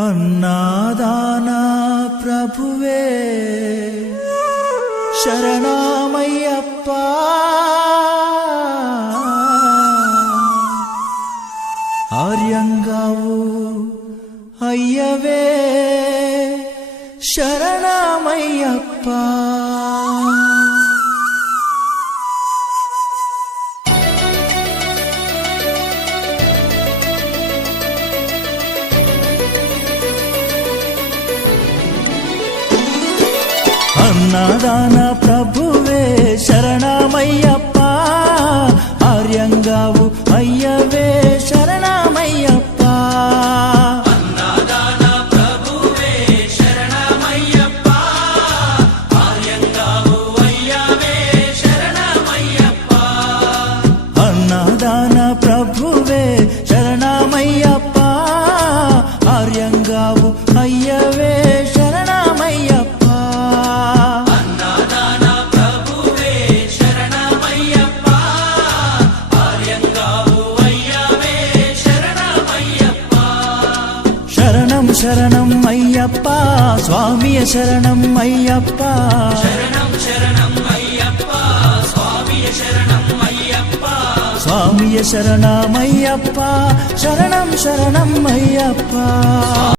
అన్నాదాన ప్రభువే శరణమయ్యప్ప ఆర్యంగావు అయ్యవే శరణమయ్యప్ప అన్నదాన ప్రభువే శరణమయ్యప్ప ఆర్యంగావు అయ్యవే శరణమయ్యప్ప అన్నదాన ప్రభువే శరణమయ్యప్ప ఆర్యంగావు అయ్యవే శరణమయ్యప్ప అన్నదాన ప్రభువే శరణమయ్యప్ప ఆర్యంగావు అయ్యవే శరణమయ్యప్ప శరణం అయ్యప్ప స్వామియ శరణం అయ్యప్ప శరణం శరణం అయ్యప్ప స్వామియ శరణం అయ్యప్ప స్వామియ శరణమయ్యప్ప శరణం శరణం అయ్యప్ప